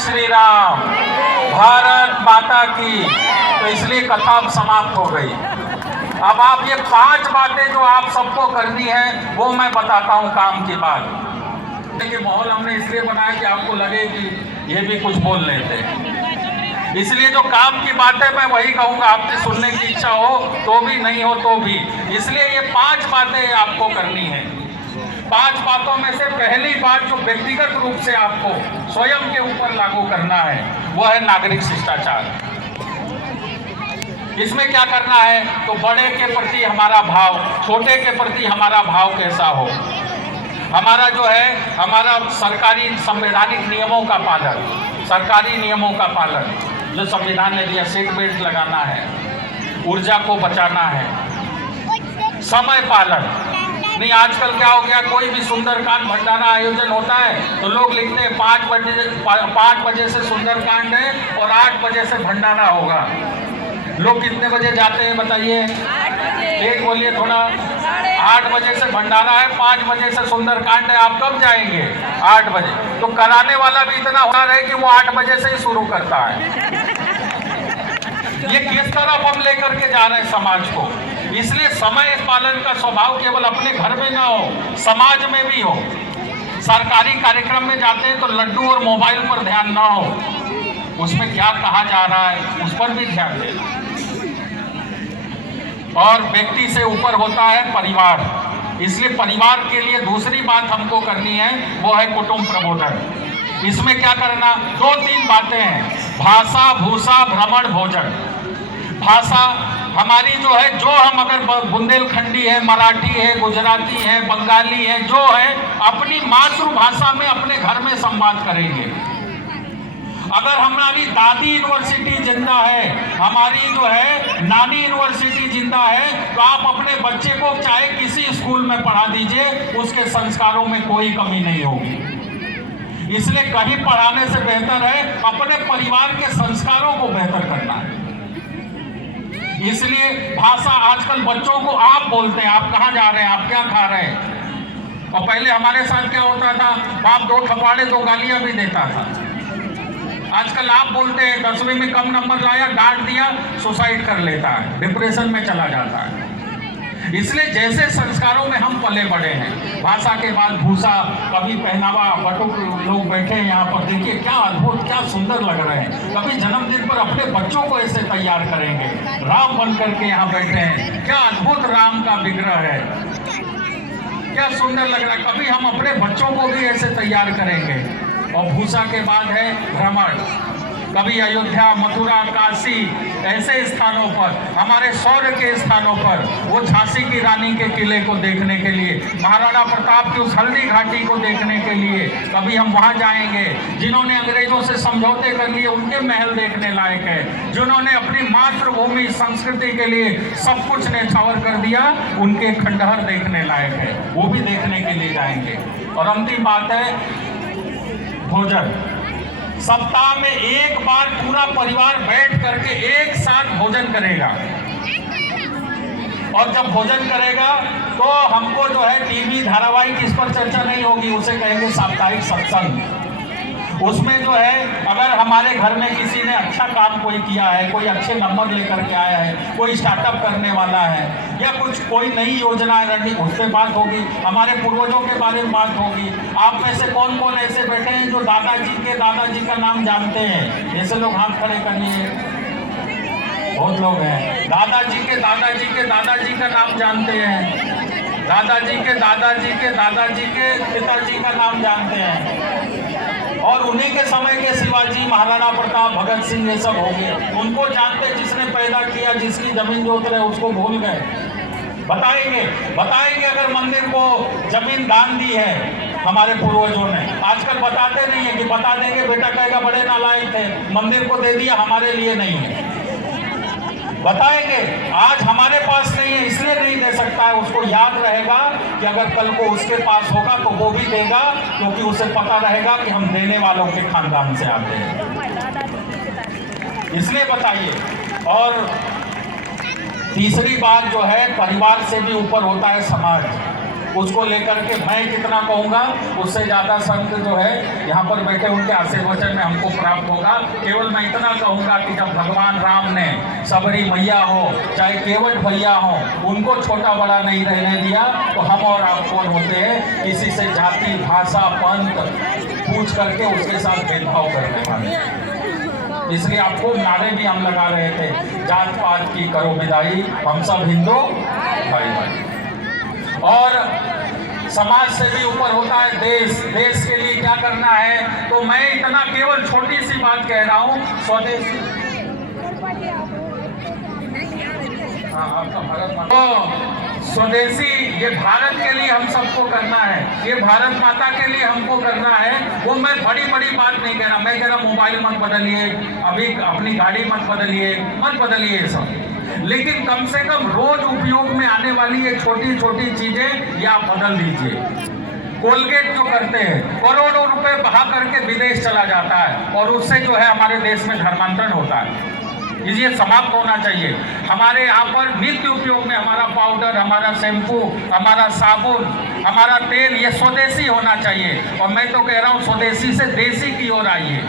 श्री राम, भारत माता की। तो इसलिए कथा अब समाप्त हो गई। अब आप ये 5 बातें जो आप सबको करनी है वो मैं बताता हूँ काम की बात। देखिए माहौल हमने इसलिए बनाया कि आपको लगे कि ये भी कुछ बोल लेते हैं, इसलिए जो काम की बातें मैं वही कहूँगा, आपकी सुनने की इच्छा हो तो भी, नहीं हो तो भी। इसलिए ये 5 बातें आपको करनी है। 5 बातों में से पहली बात जो व्यक्तिगत रूप से आपको स्वयं के ऊपर लागू करना है वो है नागरिक शिष्टाचार। इसमें क्या करना है तो बड़े के प्रति हमारा भाव, छोटे के प्रति हमारा भाव कैसा हो, हमारा जो है हमारा सरकारी संवैधानिक नियमों का पालन, सरकारी नियमों का पालन जो संविधान ने दिया, सीट बेल्ट लगाना है, ऊर्जा को बचाना है, समय पालन। नहीं आजकल क्या हो गया, कोई भी सुंदरकांड भंडारा आयोजन होता है तो लोग लिखते हैं 5 बजे से सुंदरकांड है और 8 बजे से भंडारा होगा। लोग कितने बजे जाते हैं बताइए? एक बोलिए थोड़ा। 8 बजे से भंडारा है, 5 बजे से सुंदरकांड है, आप कब जाएंगे? 8 बजे। तो कराने वाला भी इतना होशियार है कि वो 8 बजे से ही शुरू करता है। ये किस तरफ हम लेकर के जा रहे हैं समाज को? इसलिए समय पालन का स्वभाव केवल अपने घर में ना हो, समाज में भी हो। सरकारी कार्यक्रम में जाते हैं तो लड्डू और मोबाइल पर ध्यान ना हो, उसमें क्या कहा जा रहा है उस पर भी ध्यान दें। और व्यक्ति से ऊपर होता है परिवार, इसलिए परिवार के लिए दूसरी बात हमको करनी है वो है कुटुंब प्रबोधन। इसमें क्या करना, 2-3 बातें हैं, भाषा, भूषा, भ्रमण, भोजन। भाषा हमारी जो है, जो हम अगर बुंदेलखंडी है, मराठी है, गुजराती है, बंगाली है, जो है अपनी मातृभाषा में अपने घर में संवाद करेंगे। अगर हमारी दादी यूनिवर्सिटी जिंदा है, हमारी जो है नानी यूनिवर्सिटी जिंदा है, तो आप अपने बच्चे को चाहे किसी स्कूल में पढ़ा दीजिए, उसके संस्कारों में कोई कमी नहीं होगी। इसलिए कहीं पढ़ाने से बेहतर है अपने परिवार के संस्कारों को बेहतर करना है। इसलिए भाषा, आजकल बच्चों को आप बोलते हैं, आप कहाँ जा रहे हैं, आप क्या खा रहे हैं। और पहले हमारे साथ क्या होता था, बाप 2 थप्पड़े 2 गालियां भी देता था। आजकल आप बोलते हैं 10वीं में कम नंबर लाया, डांट दिया, सुसाइड कर लेता है, डिप्रेशन में चला जाता है। इसलिए जैसे संस्कारों में हम पले बड़े हैं, भाषा के बाद भूषा, कभी पहनावा, बटुक लोग बैठे हैं यहाँ पर, देखिए क्या अद्भुत, क्या सुंदर लग रहे हैं। कभी जन्मदिन पर अपने बच्चों को ऐसे तैयार करेंगे, राम बन करके यहाँ बैठे हैं, क्या अद्भुत राम का विग्रह है, क्या सुंदर लग रहा है। कभी हम अपने बच्चों को भी ऐसे तैयार करेंगे। और भूषा के बाद है भ्रमण, कभी अयोध्या, मथुरा, काशी ऐसे स्थानों पर, हमारे शौर्य के स्थानों पर, वो झांसी की रानी के किले को देखने के लिए, महाराणा प्रताप की उस हल्दी घाटी को देखने के लिए कभी हम वहां जाएंगे। जिन्होंने अंग्रेजों से समझौते कर लिए उनके महल देखने लायक है, जिन्होंने अपनी मातृभूमि संस्कृति के लिए सब कुछ न्यौछावर कर दिया, उनके खंडहर देखने लायक है, वो भी देखने के लिए जाएंगे। और अंतिम बात है भोजन। सप्ताह में एक बार पूरा परिवार बैठ करके एक साथ भोजन करेगा। और जब भोजन करेगा तो हमको जो है टीवी धारावाहिक इस पर चर्चा नहीं होगी, उसे कहेंगे साप्ताहिक सत्संग। उसमें जो है अगर हमारे घर में किसी ने अच्छा काम कोई किया है, कोई अच्छे नंबर लेकर के आया है, कोई स्टार्टअप करने वाला है, या कुछ कोई नई योजना है रणनीति, उस पर बात होगी, हमारे पूर्वजों के बारे में बात होगी। आप में से कौन कौन ऐसे बैठे हैं जो दादाजी का नाम जानते हैं? ऐसे लोग हाथ खड़े करिए, बहुत लोग हैं। दादाजी के दादाजी का नाम जानते हैं, दादाजी के पिताजी का नाम जानते हैं। और उन्हीं के समय के शिवाजी, महाराणा प्रताप, भगत सिंह ये सब हो गए, उनको जानते, जिसने पैदा किया, जिसकी जमीन जोत रहे उसको भूल गए। बताएंगे अगर मंदिर को जमीन दान दी है हमारे पूर्वजों ने। आजकल बताते नहीं है कि बता देंगे, बेटा कहेगा बड़े नालायक थे, मंदिर को दे दिया, हमारे लिए नहीं है। बताएंगे आज हमारे पास नहीं है इसलिए नहीं दे सकता है, उसको याद रहेगा कि अगर कल को उसके पास होगा तो वो भी देगा, क्योंकि उसे पता रहेगा कि हम देने वालों के खानदान से आते हैं, इसलिए बताइए। और तीसरी बात जो है, परिवार से भी ऊपर होता है समाज। उसको लेकर के मैं कितना कहूँगा, उससे ज़्यादा संत जो है यहाँ पर बैठे उनके आशीर्वचन में हमको प्राप्त होगा। केवल मैं इतना कहूँगा कि जब भगवान राम ने सबरी मैया हो चाहे केवट भैया हो, उनको छोटा बड़ा नहीं रहने दिया, तो हम और आप कौन होते हैं किसी से जाति भाषा पंथ पूछ करके उसके साथ भेदभाव करने वाले। इसलिए आपको नारे भी हम लगा रहे थे, जात पात की करो विदाई, हम सब हिंदू भाई भाई। और समाज से भी ऊपर होता है देश। देश के लिए क्या करना है, तो मैं इतना केवल छोटी सी बात कह रहा हूँ, स्वदेशी आपका भारत तो स्वदेशी, ये भारत के लिए हम सबको करना है, ये भारत माता के लिए हमको करना है। वो मैं बड़ी बड़ी बात नहीं कह रहा, मैं कह रहा मोबाइल मत बदलिए, अभी अपनी गाड़ी मत बदलिए सब, लेकिन कम से कम रोज उपयोग में आने वाली ये छोटी छोटी चीजें ये आप बदल दीजिए। कोलगेट जो करते हैं, करोड़ों रुपए बहा करके विदेश चला जाता है और उससे जो है हमारे देश में धर्मांतरण होता है। ये समाप्त होना चाहिए। हमारे यहाँ पर नित्य उपयोग में हमारा पाउडर, हमारा शैम्पू, हमारा साबुन, हमारा तेल, ये स्वदेशी होना चाहिए। और मैं तो कह रहा हूँ स्वदेशी से देसी की ओर आइए,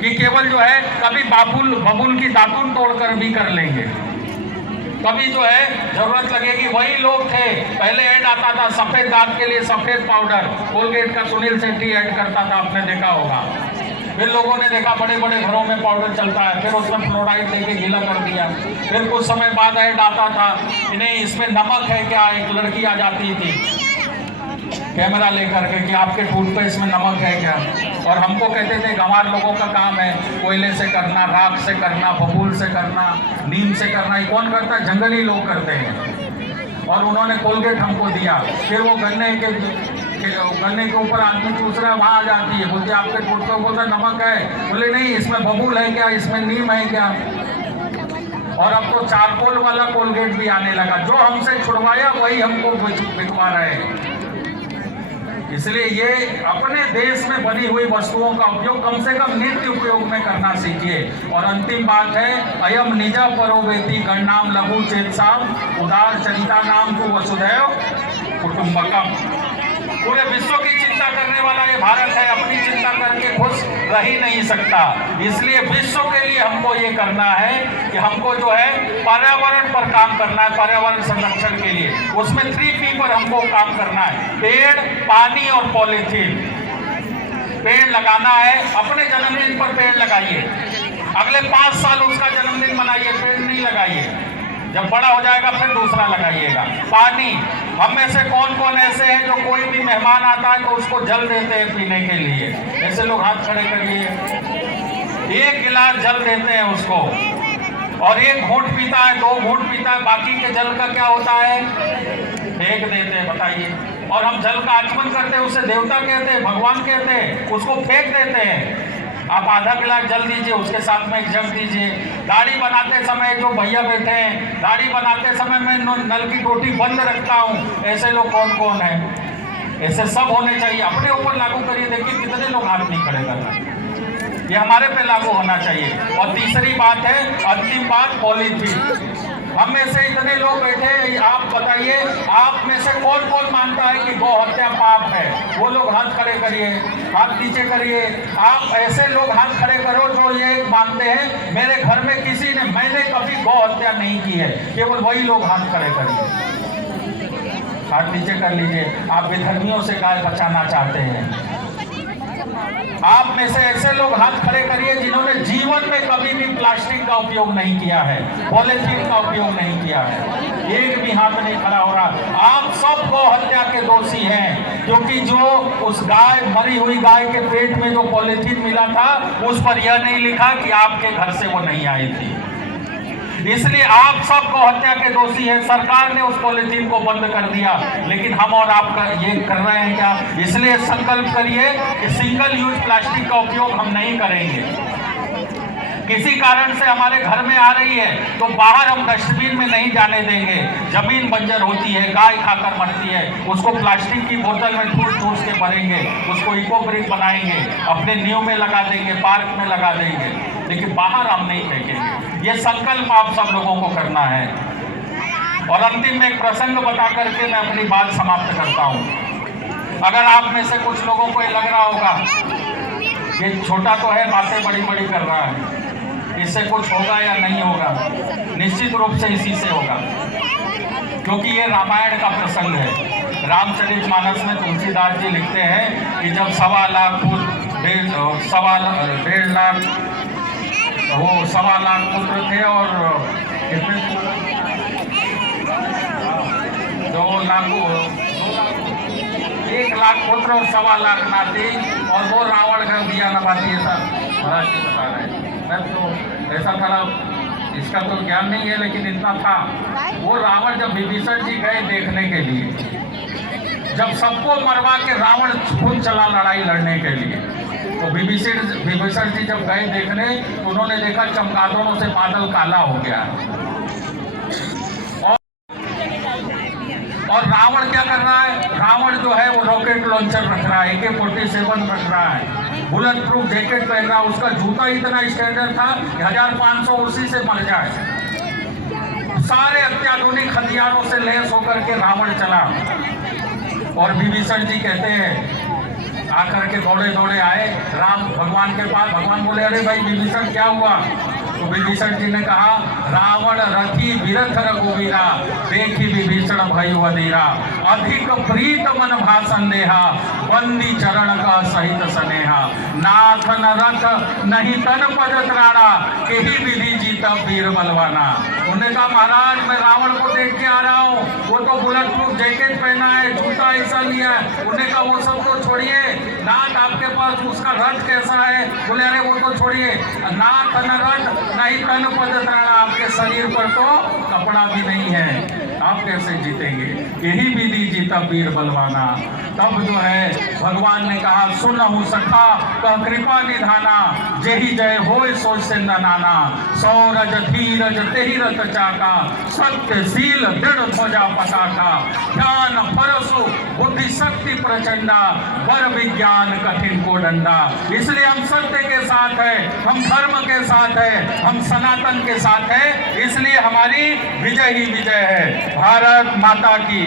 कि केवल जो है कभी बबुल की दातुन तोड़कर भी कर लेंगे, कभी जो है जरूरत लगेगी। वही लोग थे, पहले ऐड आता था सफेद दांत के लिए सफेद पाउडर, कोलगेट का सुनील शेट्टी ऐड करता था, आपने देखा होगा। फिर लोगों ने देखा बड़े बड़े घरों में पाउडर चलता है, फिर उसमें फ्लोराइड देके गीला कर दिया। फिर कुछ समय बाद ऐड आता था कि नहीं इसमें नमक है क्या, एक लड़की आ जाती थी कैमरा लेकर के कि आपके टूथपेस्ट में नमक है क्या, और हमको कहते थे गंवार लोगों का काम है कोयले से करना, राख से करना, बबूल से करना, नीम से करना। ये कौन करता है, जंगली लोग करते हैं। और उन्होंने कोलगेट हमको दिया, फिर वो गन्ने के ऊपर आदमी चूस रहा है, वहाँ आ जाती है, बोलती आपके टूथ पे बोलता नमक है, बोले नहीं इसमें बबूल है क्या, इसमें नीम है क्या। और अब तो चारकोल वाला कोलगेट भी आने लगा, जो हमसे छुड़वाया वही हमको बिकवा रहे हैं। इसलिए ये अपने देश में बनी हुई वस्तुओं का उपयोग कम से कम नित्य उपयोग में करना सीखिए। और अंतिम बात है, अयम निजा परोवेति गणनाम लघु चेतसाम उदार चरिता नाम तु वसुधैव कुटुंबकम। पूरे विश्व की चिंता करने वाला ये भारत है, अपनी चिंता करके खुश रह ही नहीं सकता। इसलिए विश्व के लिए हमको ये करना है कि हमको जो है पर्यावरण पर काम करना है, पर्यावरण संरक्षण के लिए। उसमें 3P पर हमको काम करना है, पेड़, पानी और पॉलीथीन। पेड़ लगाना है, अपने जन्मदिन पर पेड़ लगाइए, अगले 5 साल उसका जन्मदिन मनाइए, पेड़ नहीं लगाइए, जब बड़ा हो जाएगा फिर दूसरा लगाइएगा। पानी, हम में से कौन कौन ऐसे हैं जो कोई भी मेहमान आता है तो उसको जल देते हैं पीने के लिए, ऐसे लोग हाथ खड़े करिए। 1 गिलास जल देते हैं उसको, और 1 घूंट पीता है, 2 घूंट पीता है, बाकी के जल का क्या होता है, फेंक देते हैं। बताइए, और हम जल का आचमन करते हैं, उसे देवता कहते हैं, भगवान कहते हैं, उसको फेंक देते हैं। आप आधा गिलास जल दीजिए, उसके साथ में एक जग दीजिए। दाढ़ी बनाते समय जो भैया बैठे हैं, दाढ़ी बनाते समय मैं नल की टोटी बंद रखता हूँ, ऐसे लोग कौन कौन हैं? ऐसे सब होने चाहिए। अपने ऊपर लागू करिए, देखिए कितने लोग हाथ नहीं खड़े कर रहे, ये हमारे पे लागू होना चाहिए। और तीसरी बात है, अंतिम बात, पॉलीथीन। हम में से इतने लोग बैठे, आप बताइए आप में से कौन कौन मानता है कि गौ हत्या पाप है? वो लोग हाथ खड़े करिए, हाथ नीचे करिए। आप ऐसे लोग हाथ खड़े करो जो ये मानते हैं मेरे घर में मैंने कभी गौ हत्या नहीं की है, केवल वही लोग हाथ खड़े करिए, हाथ नीचे कर लीजिए। आप बेधर्मियों से गाय बचाना चाहते हैं। आप में से ऐसे लोग हाथ खड़े करिए जिन्होंने जीवन में कभी भी प्लास्टिक का उपयोग नहीं किया है, पॉलीथीन का उपयोग नहीं किया है। एक भी हाथ नहीं खड़ा हो रहा। आप सब गौ हत्या के दोषी हैं, क्योंकि जो उस मरी हुई गाय के पेट में जो पॉलीथीन मिला था, उस पर यह नहीं लिखा कि आपके घर से वो नहीं आई थी। इसलिए आप सब गौ हत्या के दोषी हैं। सरकार ने उस पॉलीथीन को बंद कर दिया, लेकिन हम और आप ये कर रहे हैं क्या? इसलिए संकल्प करिए कि सिंगल यूज प्लास्टिक का उपयोग हम नहीं करेंगे। किसी कारण से हमारे घर में आ रही है तो बाहर हम डस्टबिन में नहीं जाने देंगे। जमीन बंजर होती है, गाय खाकर मरती है, उसको प्लास्टिक की बोतल में ठूस के भरेंगे, उसको इको ब्रिक बनाएंगे, अपने नींव में लगा देंगे, पार्क में लगा देंगे, लेकिन बाहर हम नहीं फेंकेंगे। ये संकल्प आप सब लोगों को करना है। और अंतिम में एक प्रसंग बता करके मैं अपनी बात समाप्त करता हूँ। अगर आप में से कुछ लोगों को ये लग रहा होगा ये छोटा तो है, बातें बड़ी बड़ी कर रहा है, इससे कुछ होगा या नहीं होगा, निश्चित रूप से इसी से होगा, क्योंकि ये रामायण का प्रसंग है। रामचरितमानस में तुलसीदास जी लिखते हैं कि जब 1.25 लाख पुत्र थे और कितने 1 लाख पुत्र और 1.25 लाख नाती, और वो रावण का दिया नवाती, ऐसा महाराज जी बता रहे हैं। मैं तो ऐसा था, इसका तो ज्ञान नहीं है, लेकिन इतना था। वो रावण जब विभीषण जी गए देखने के लिए, जब सबको मरवा के रावण खुद चला लड़ाई लड़ने के लिए, तो विभीषण जी जब गए देखने तो उन्होंने देखा चमगादड़ों से बादल काला हो गया और रावण क्या कर रहा है? रावण जो है वो रॉकेट लॉन्चर रख रहा है, AK-47 रख रहा है, बुलेट प्रूफ जैकेट पहन रहा है, उसका जूता इतना स्टैंडर्ड था कि 1500 उसी से मर जाए। सारे अत्याधुनिक हथियारों से लैस होकर के रावण चला। और विभीषण जी कहते हैं, आकर के दौड़े दौड़े आए राम भगवान के पास। भगवान बोले, अरे भाई विभीषण क्या हुआ? तो विभीषण जी ने कहा, रावण रथी विरथ रघुवीरा, देखी विभीषण भई अधीरा, अधिक प्रीत मन भाषण देहा, बंदी चरण का सहित स्नेहा, नाथ न रथ नहीं तन पद त्राणा, केही विधि जीता वीर बलवाना। उन्होंने कहा, महाराज मैं रावण को देख के आ रहा हूँ, वो तो बुलेट प्रूफ जैकेट पहना है, जूता ऐसा लिया है। उन्होंने कहा, वो सब तो छोड़िए, नाथ आपके पास उसका रथ कैसा है? बोले, अरे वो तो छोड़िए, नाथ न रथ नहीं तन पद त्राणा, आपके शरीर पर तो कपड़ा भी नहीं है, आप कैसे जीतेंगे? यही विधि जीता वीर बलवाना। तब जो है भगवान ने कहा, सुनहु सखा कह कृपा निधाना, जेहि जय होय सोच से नाना, सौरज धीरज तेहि रत चाका, सत्यशील दृढ़ ध्वजा पताका, ज्ञान परसु बुद्धि शक्ति प्रचंडा, वर विज्ञान कठिन को डंडा। इसलिए हम सत्य के साथ है, हम धर्म के साथ है, हम सनातन के साथ है, इसलिए हमारी विजय ही विजय है। भारत माता की